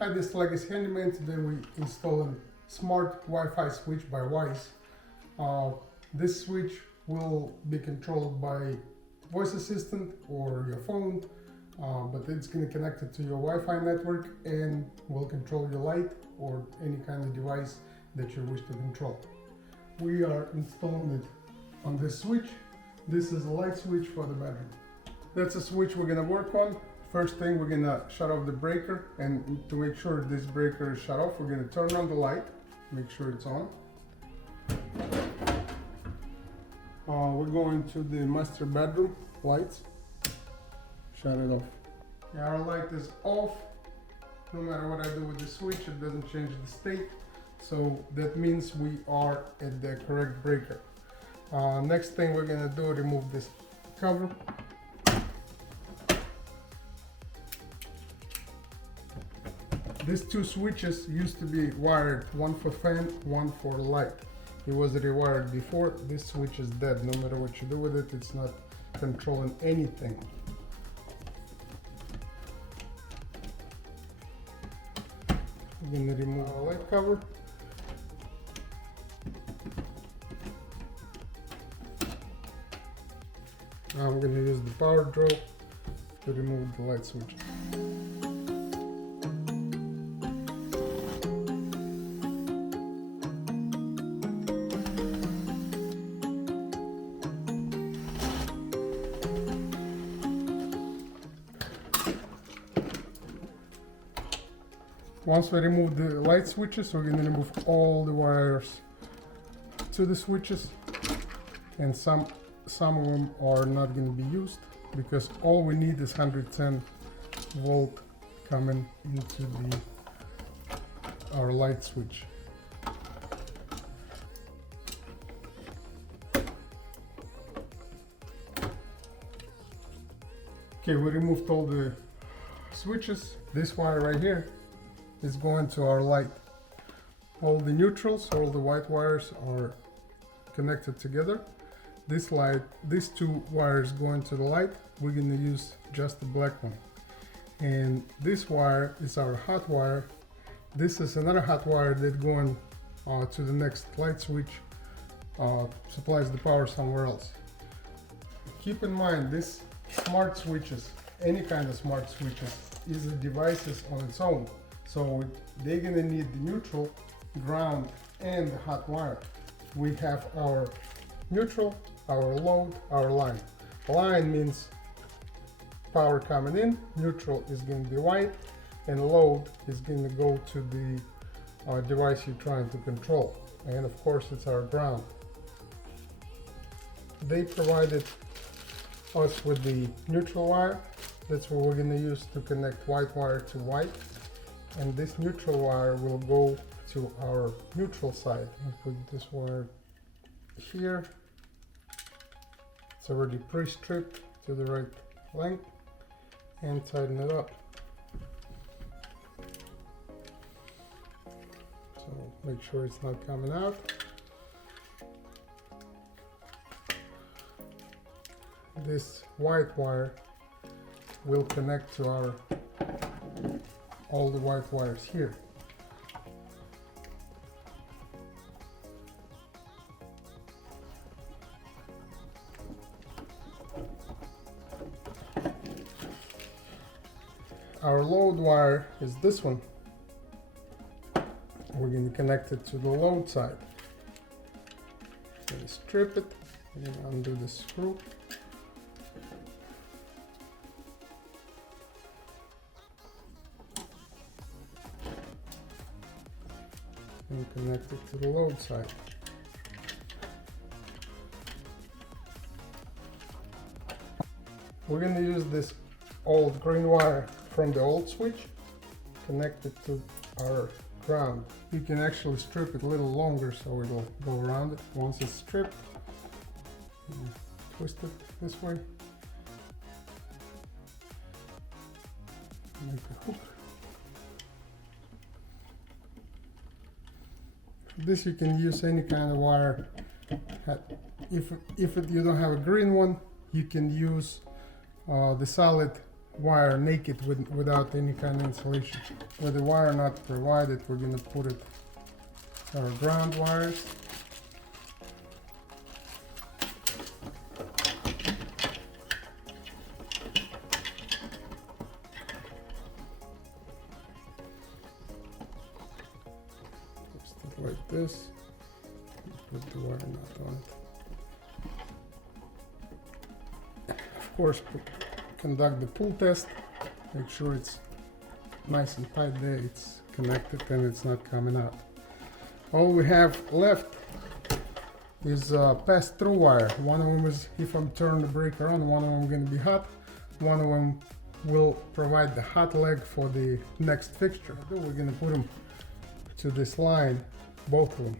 Hi, this is Legacy Handyman. Today we install a smart Wi-Fi switch by Wyze. This switch will be controlled by voice assistant or your phone, but it's going to connect it to your Wi-Fi network and will control your light or any kind of device that you wish to control. We are installing it on this switch. This is a light switch for the bedroom. That's a switch we're going to work on. First thing, we're gonna shut off the breaker, and to make sure this breaker is shut off, we're gonna turn on the light, make sure it's on. We're going to the master bedroom lights, shut it off. Yeah, our light is off. No matter what I do with the switch, it doesn't change the state, so that means we are at the correct breaker. Next thing we're gonna do, remove this cover. These two switches used to be wired, one for fan, one for light. It was rewired before. This switch is dead. No matter what you do with it, it's not controlling anything. I'm gonna remove the light cover. Now I'm gonna use the power drill to remove the light switch. Once we remove the light switches, we're going to remove all the wires to the switches, and some of them are not going to be used because all we need is 110 volt coming into our light switch. Okay, we removed all the switches. This wire right here is going to our light. All the neutrals, all the white wires are connected together. This light, these two wires going to the light, we're going to use just the black one. And this wire is our hot wire. This is another hot wire that going to the next light switch, supplies the power somewhere else. Keep in mind, this smart switches, any kind of smart switches, is a device on its own. So they're gonna need the neutral, ground, and the hot wire. We have our neutral, our load, our line. Line means power coming in, neutral is going to be white, and load is going to go to the device you're trying to control. And of course it's our ground. They provided us with the neutral wire. That's what we're going to use to connect white wire to white. And this neutral wire will go to our neutral side. I'll put this wire here. It's already pre-stripped to the right length, and tighten it up. So make sure it's not coming out. This white wire will connect to all the white wires here. Our load wire is this one. We're going to connect it to the load side. Going to strip it and undo the screw. And connect it to the load side. We're going to use this old green wire from the old switch, connect it to our ground. You can actually strip it a little longer so it'll go around it. Once it's stripped, twist it this way, make a hook. This you can use any kind of wire. If you don't have a green one, you can use the solid wire naked without any kind of insulation. With the wire not provided, we're gonna put it our ground wires. Just like this. Put the wire nut on it. Of course, conduct the pull test. Make sure it's nice and tight there. It's connected and it's not coming out. All we have left is pass-through wire. One of them is, if I'm turning the breaker on, one of them going to be hot. One of them will provide the hot leg for the next fixture. We're going to put them to this line, both of them.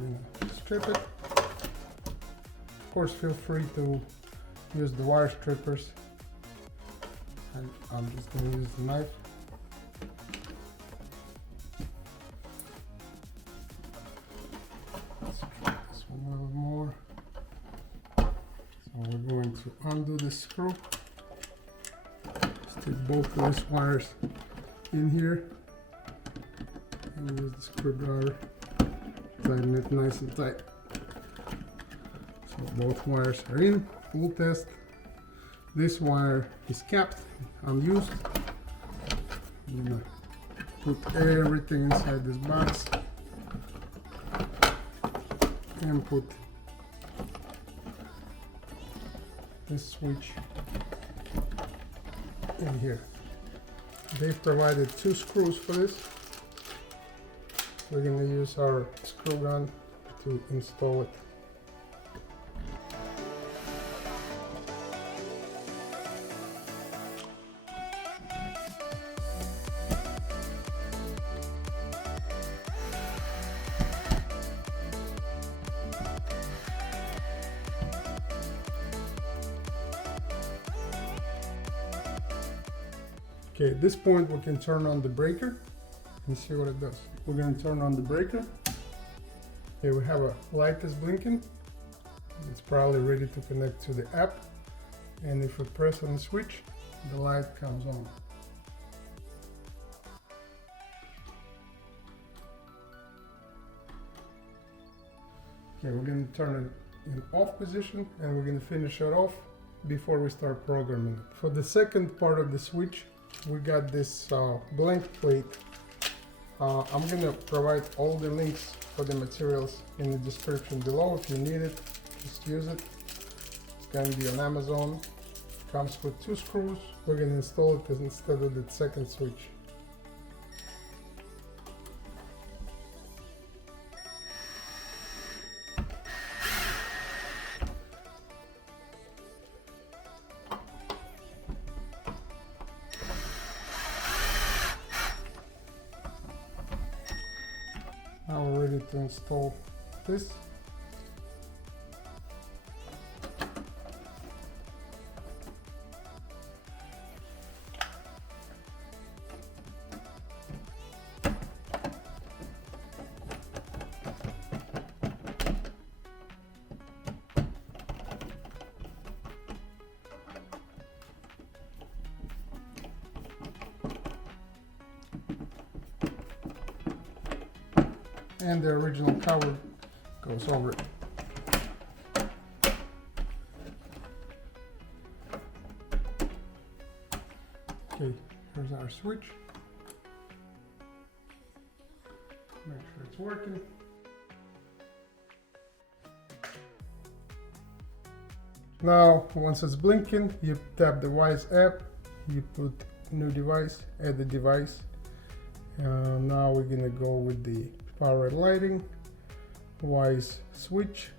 We're going to strip it. Of course, feel free to use the wire strippers. And I'm just going to use the knife. This one a little more. So we're going to undo the screw. Stick both of these wires in here. And use the screwdriver. Tighten it nice and tight. So both wires are in. Full test. This wire is capped, unused. I'm gonna put everything inside this box and put this switch in here. They've provided 2 screws for this. We're gonna use our screw gun to install it. Okay, at this point we can turn on the breaker and see what it does. We're going to turn on the breaker. Here we have a light is blinking. It's probably ready to connect to the app. And if we press on the switch, the light comes on. Okay, we're going to turn it in off position and we're going to finish it off before we start programming it. For the second part of the switch, we got this blank plate. I'm gonna provide all the links for the materials in the description below. If you need it, just use it. It's gonna be on Amazon. Comes with 2 screws. We're gonna install it instead of the second switch. Now we're ready to install this. And the original cover goes over it. Okay, here's our switch. Make sure it's working. Now, once it's blinking, you tap the Wyze app, you put new device, add the device. Now we're gonna go with the power lighting, Wyze switch,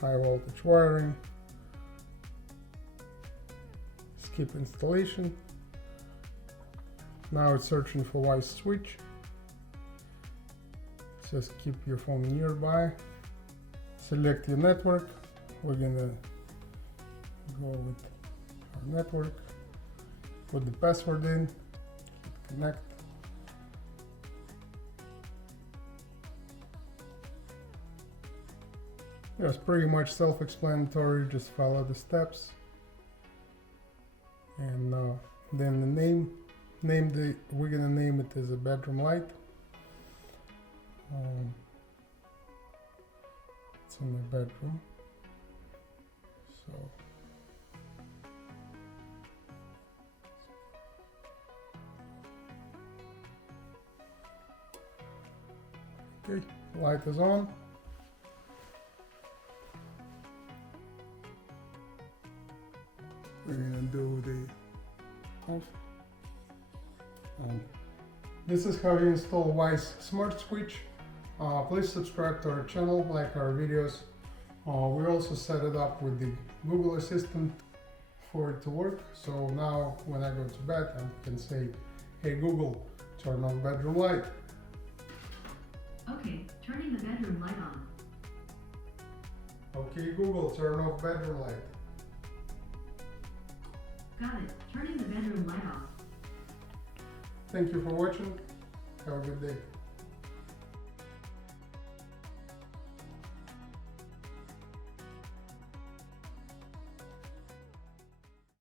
high voltage wiring, skip installation. Now it's searching for Wyze switch. It says keep your phone nearby. Select your network. We're gonna go with our network, put the password in, connect. It's pretty much self-explanatory, just follow the steps. And then the we're gonna name it as a bedroom light. It's in the bedroom. So okay, light is on. We're gonna do the off. This is how you install Wyze smart switch. Please subscribe to our channel, like our videos. We also set it up with the Google Assistant for it to work. So now when I go to bed, I can say, hey Google, turn on bedroom light. Okay, turning the bedroom light on. Okay Google, turn off bedroom light. Got it, turning the bedroom light off. Thank you for watching. Have a good day.